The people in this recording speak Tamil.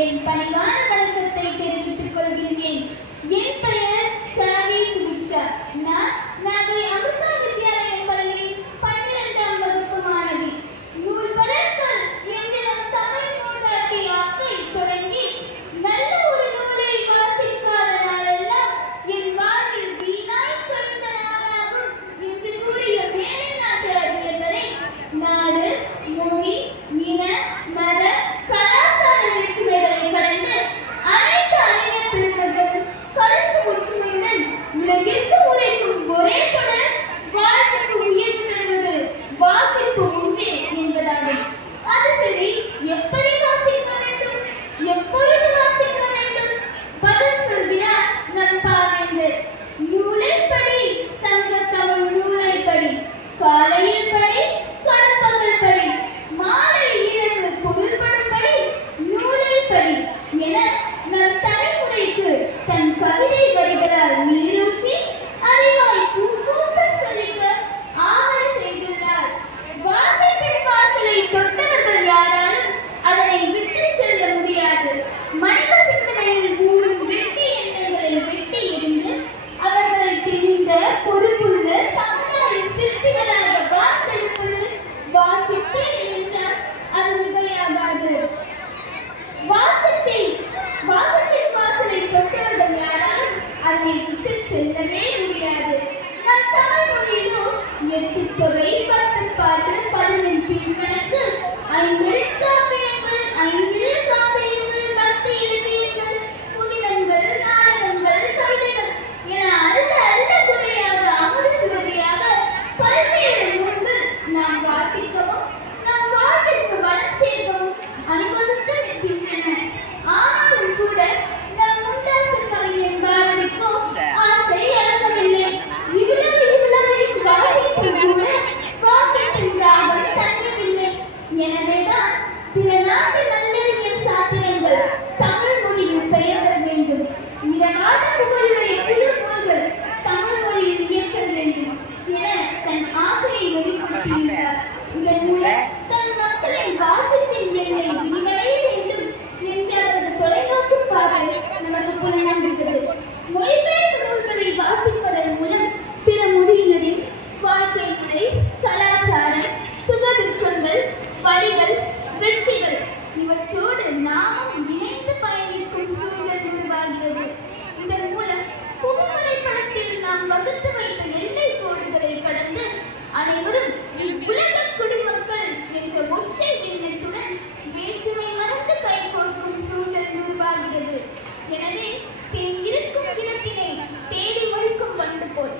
என் பணிவான வணக்கத்தை தெரிவித்துக் கொள்கின்றேன். என் பெயர் சாவி சுபிக்ஷா. நான் நாகை அமிர்தா வித்யாலயம் பள்ளியில் 12ஆம் வகுப்பு மாணவி. நூல் வளர்த்தல் என்ற நம் தமிழ் மூதாட்டி ஆக்கை தொடங்கி நல்ல ஒரு நூலை வாசிக்காத நாளெல்லாம் என் வாழ்வில் வீணாய் கழிந்த நாளாகும் என்று கூறிய மேலை நாட்டு அறிஞரை நாடு, மொழி, இன, மத, கலாச்சார வேற்றுமைகளை கடந்து அனைத்து அறிஞர் பெருமக்களும் கருத்து ஒற்றுமையுடன் உலகிற்கு உரைக்கும் ஒரே தொடர் வாழ்க்கைக்கு உயர்ந்து தருவது வாசிப்பு ஒன்றே என்பதாகும். அது சரி, எப்படி வாசிக்க வேண்டும், எப்பொழுது வாசிக்க வேண்டும்? பதில் சொல்கிறார் நம் பாவேந்தர். நூலை படி, சங்க தமிழ் நூலை படி, காலையில் படி, கணப்பகல் படி, மாலை இரவு பொருள்படும்படி நூலை படி என நம் தலைமுறைக்கு தன் கவிதை வரிகளால் நீரூற்றி அறிவாய் பூக்க சொல்லிக்க ஆவண செய்துள்ளார். வாசிப்பின் வாசலை தொட்டவர்கள் யாராலும் அதனை விட்டு செல்ல முடியாது. மனித சிந்தனையில் ஊறும் வெட்டி எண்ணங்களை வெட்டி இருந்து அவர்களை தெரிந்த பொறுப்புள்ள சமுதாய சிற்பிகளாக வார்த்தெடுப்பது வாசிப்பு என்றால் அது மிகையாகாது. வாசிப்பின் வாசலை தொட்டவர்கள் யாராலும் அதை விட்டு செல்லவே முடியாது. நம் தமிழ் மொழியிலும் 8 தொகை, 10 பாட்டு, 11 கீழ்கணக்கு, 5 காப்பியங்கள், 5 காப்பியங்கள், 10 இலக்கியங்கள், புதினங்கள், நாடகங்கள், கவிதைகள் என அல்ல குறையாக அமுது சுவடியாக பல்வேறு நூல்கள் நாம் வாசிக்கவும் நம் வாழ்விற்கு வளம் சேர்க்கவும் அனுபவித்து நிற்கின்றன. ஆனாலும் கூட நம் முண்டாசு கவிஞன் பாரதிக்கோ ஆசை அடங்கவில்லை. இவ்வளவையும் வாசிப்பு கூட வாசிப்பின் தாகம் தன்றவில்லை. எனவேதான் பிற நாட்டு நல்லறிஞர் சாத்திரங்கள் தமிழ் மொழியில் பெயர்தல் வேண்டும். இதனால புகழுடைய திருநூல்கள் தமிழ் மொழியில் இயற்றல் வேண்டும் என தன் ஆசையை வெளிப்படுத்தியுள்ளார். இதன் மூலம் தன் மக்களின் வாசிப்பின் எல்லை விரிவடைய வேண்டும் என்ற அவரது தொலைநோக்கு பார்வை நமக்கு புலனாகிறது. மொழிபெயர்ப்பு நூல்களை வாசிப்பதன் மூலம் பிற மொழியினரின் வாழ்க்கை முறை, கலாச்சாரம், சுகதுக்கங்கள், வழிகள், வெற்றிகள் இவற்றோடு நாமும் இணைந்து பயணிக்கும் சூழல் உருவாகிறது. இதன் மூலம் புகுமுறை படத்தில் நாம் வகுத்து வைத்த எல்லை கோடுகளை கடந்து அனைவரும் இவ்வுலக குடிமக்கள் என்ற ஒற்றை எண்ணத்துடன் வேற்றுமை மறந்து கைகோர்க்கும் சூழல் உருவாகிறது. எனவே தேன் இருக்கும் இடத்தினை தேடி வைக்கும் வண்டு போல்